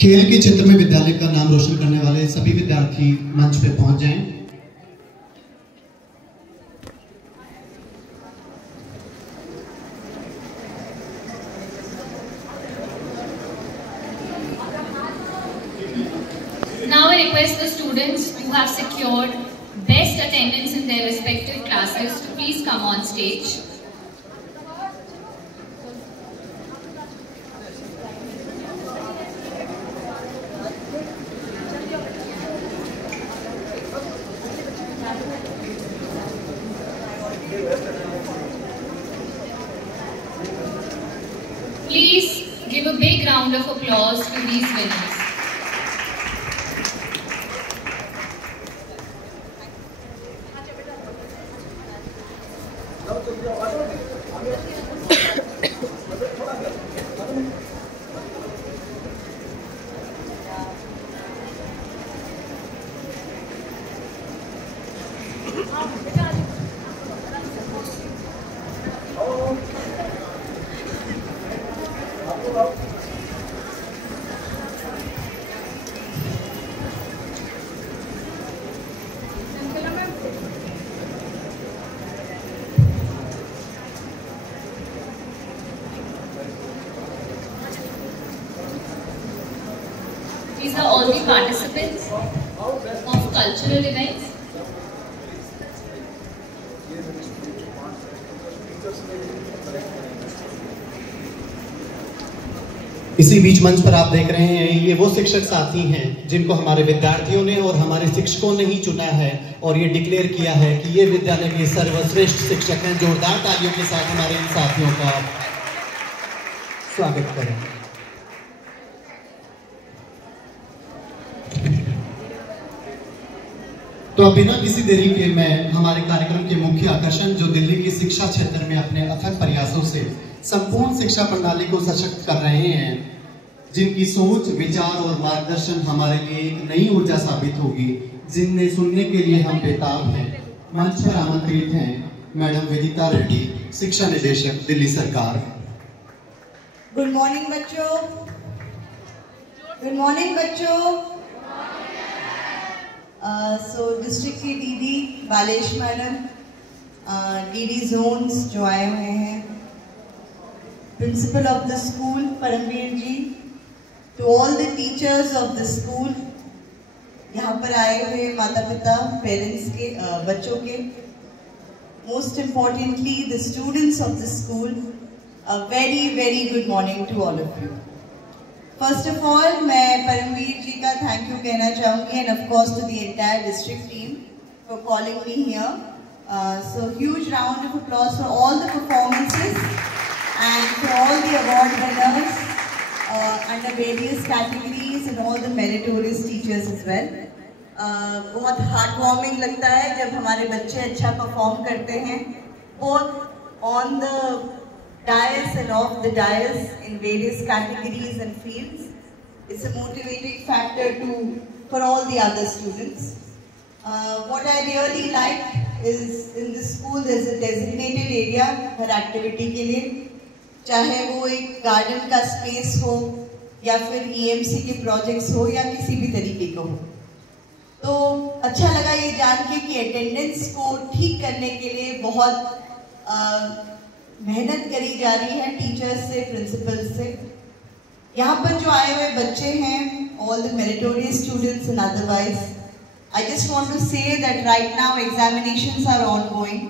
खेल के क्षेत्र में विद्यालय का नाम रोशन करने वाले सभी विद्यार्थी मंच पे पहुंच जाएं। Now I request the students who have secured best attendance in their respective classes to please come on stage. Please give a big round of applause to these winners. These are all the participants of cultural events. इसी बीच मंच पर आप देख रहे हैं, ये वो शिक्षक साथी हैं जिनको हमारे विद्यार्थियों ने और हमारे शिक्षकों ने ही चुना है और ये डिक्लेयर किया है कि ये विद्यालय के सर्वश्रेष्ठ शिक्षक हैं। जोरदार तालियों के साथ हमारे इन साथियों का स्वागत करें। तो अब बिना किसी देरी के मैं हमारे कार्यक्रम के मुख्य आकर्षण, जो दिल्ली की शिक्षा क्षेत्र में अपने अथक प्रयासों से संपूर्ण शिक्षा प्रणाली को सशक्त कर रहे हैं, जिनकी सोच, विचार और मार्गदर्शन हमारे लिए एक नई ऊर्जा साबित होगी, जिन्हें सुनने के लिए हम बेताब हैं। मंच पर आमंत्रित हैं मैडम विदिता रेड्डी, शिक्षा निदेशक, दिल्ली सरकार। गुड मॉर्निंग बच्चों। गुड मॉर्निंग बच्चों। सो डिस्ट्रिक्ट की दीदी बालेश मैडम, डीडी जोन्स जो आए हुए हैं, principal of the school Paramveer ji, to all the teachers of the school, यहाँ पर आए हुए माता पिता, पेरेंट्स के, बच्चों के, most importantly the students of the school, a very very good morning to all of you. First of all मैं परमवीर जी का थैंक यू कहना चाहूँगी, and of course to the entire district team for calling me here. So huge round of applause for all the performances and for all the award winners under various categories and all the meritorious teachers as well. बहुत heart warming लगता है जब हमारे बच्चे अच्छा perform करते हैं, both on the dais and off the dais in various categories and fields. It's a motivating factor for all the other students. What I really like is in this school there's a designated area her activity के लिए, चाहे वो एक garden का space हो या फिर EMC के प्रोजेक्ट्स हो या किसी भी तरीके का हो. तो अच्छा लगा ये जान के कि अटेंडेंस को ठीक करने के लिए बहुत मेहनत करी जा रही है टीचर्स से, प्रिंसिपल से. यहाँ पर जो आए हुए बच्चे हैं, all the meritorious students and otherwise, I just want to say that right now examinations are ongoing,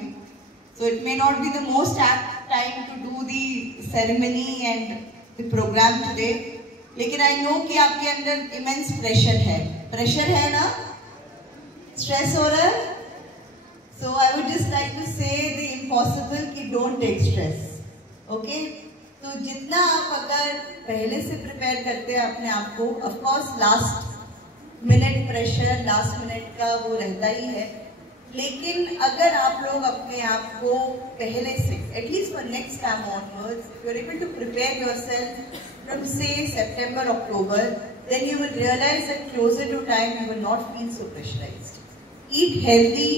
so it may not be the most apt time to do the ceremony and the program today. लेकिन I know कि आपके अंदर immense pressure है ना, stress हो रहा है. So I would just like to say the impossible कि don't take stress, okay? तो जितना आप अगर पहले से prepare करते हैं अपने आप को, of course last minute pressure, last minute का वो रहता ही है, लेकिन अगर आप लोग अपने आप को पहले से at least for next time onwards you are able to prepare yourself from से सितंबर अक्टूबर, then you will realise that closer to time you will not feel so pressurised. Eat healthy,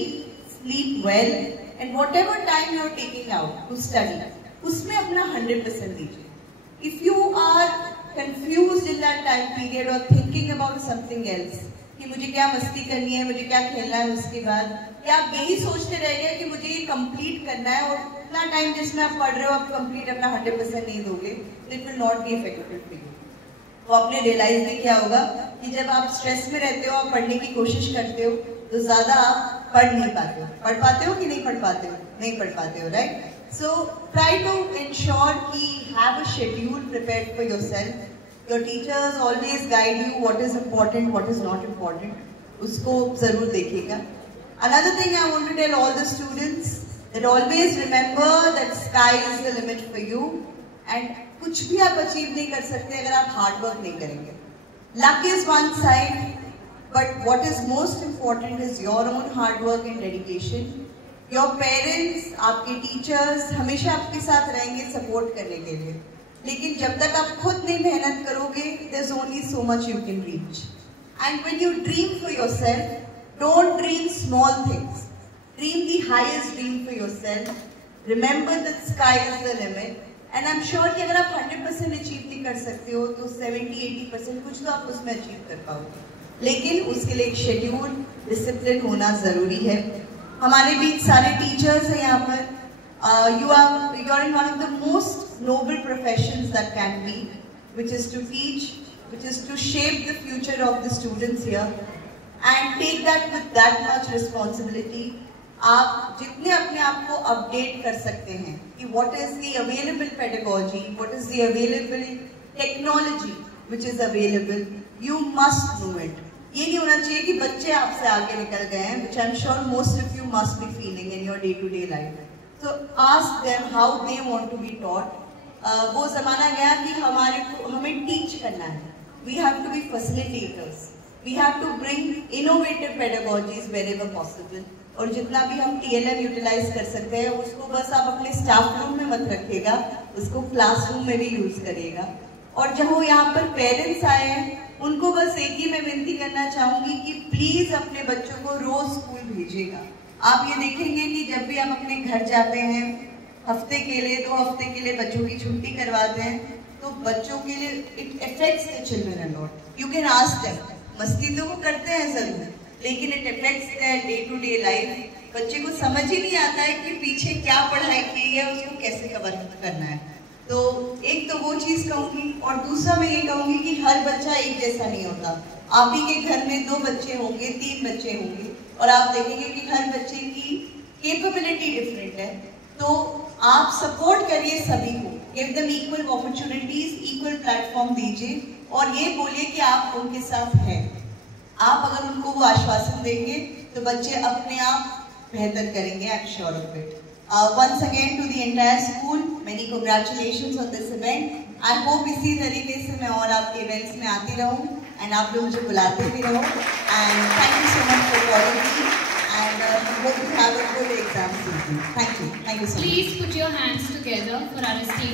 sleep well, and whatever time you are taking out to study, उसमें अपना 100% दीजिए. If you time period और thinking about something else कि मुझे क्या मस्ती करनी है, मुझे क्या खेलना है उसके बाद, या आप यही सोचते रह गए कि मुझे ये कंप्लीट करना है और इतना टाइम जिसमें आप पढ़ रहे हो आप कंप्लीट अपना 100% नहीं दोगे, तो it will not be effective for you. तो आपने रियलाइज भी किया होगा कि जब आप स्ट्रेस में रहते हो, आप पढ़ने की कोशिश करते हो, तो ज्यादा आप पढ़ नहीं पाते हो। पढ़ पाते हो कि नहीं पढ़ पाते हो? नहीं पढ़ पाते हो, right? So try to ensure कि have a schedule prepared for yourself. Your teachers always guide you what is important, what is not important. उसको जरूर देखिएगा. Another thing I want to tell all the students that always remember that sky is the limit for you and कुछ भी आप achieve नहीं कर सकते अगर आप हार्ड वर्क नहीं करेंगे. Luck is one side, but what is most important is your own hard work and dedication. Your parents, आपके टीचर्स हमेशा आपके साथ रहेंगे सपोर्ट करने के लिए, लेकिन जब तक आप खुद नहीं मेहनत करोगे, there is only so much you can reach. And when you dream for yourself, don't dream small things, dream the highest dream for yourself. Remember that sky is the limit. And I am sure कि अगर आप 100% achieve नहीं कर सकते हो तो 70-80% कुछ तो आप उसमें अचीव कर पाओगे, लेकिन उसके लिए एक शेड्यूल, डिसिप्लिन होना जरूरी है. हमारे बीच सारे टीचर्स हैं यहाँ पर. You are in one of the most noble professions that can be, which is to teach, which is to shape the future of the students here, and take that with that much responsibility. आप जितने अपने आप को update कर सकते हैं कि what is the available pedagogy, what is the available technology which is available, you must know it. ये नहीं होना चाहिए कि बच्चे आपसे आगे निकल गए हैं, which I'm sure most of you must be feeling in your day-to-day life. So ask them how they want to be taught. वो जमाना गया कि हमें टीच करना है. We have to be facilitators. We have to bring innovative pedagogies wherever possible. और जितना भी हम TLM यूटिलाइज कर सकते हैं उसको बस आप अपने स्टाफ रूम में मत रखिएगा, उसको क्लासरूम में भी यूज करिएगा. और जब वो यहाँ पर पेरेंट्स आए हैं उनको बस एक ही मैं विनती करना चाहूंगी कि प्लीज अपने बच्चों को रोज स्कूल भेजिएगा. आप ये देखेंगे कि जब भी आप अपने घर जाते हैं हफ्ते के लिए 2 हफ्ते के लिए बच्चों की छुट्टी करवाते हैं, तो बच्चों के लिए it affects the children a lot. You can ask them, मस्ती तो वो करते हैं जरूर, लेकिन it affects their day to day life. बच्चे को समझ ही नहीं आता है कि पीछे क्या पढ़ाई की है, उसको कैसे कवर करना है. तो एक तो वो चीज कहूंगी, और दूसरा मैं ये कहूंगी कि हर बच्चा एक जैसा नहीं होता. आप ही के घर में 2 बच्चे होंगे, 3 बच्चे होंगे, और आप देखेंगे कि हर बच्चे की कैपेबिलिटी डिफरेंट है. तो आप सपोर्ट करिए सभी को, give them equal opportunities, equal platform दीजिए, और ये बोलिए कि आप उनके साथ हैं. आप अगर उनको वो आश्वासन देंगे तो बच्चे अपने आप बेहतर करेंगे. आई am sure of it. Once again to the entire school, many congratulations on this event. I hope इसी तरीके से मैं और आपके events में आती रहूं and आप लोग मुझे बुलाते भी रहो. And thank you so much for calling me, and hope you have a good exam season. Thank you so much. Please put your hands together for our esteemed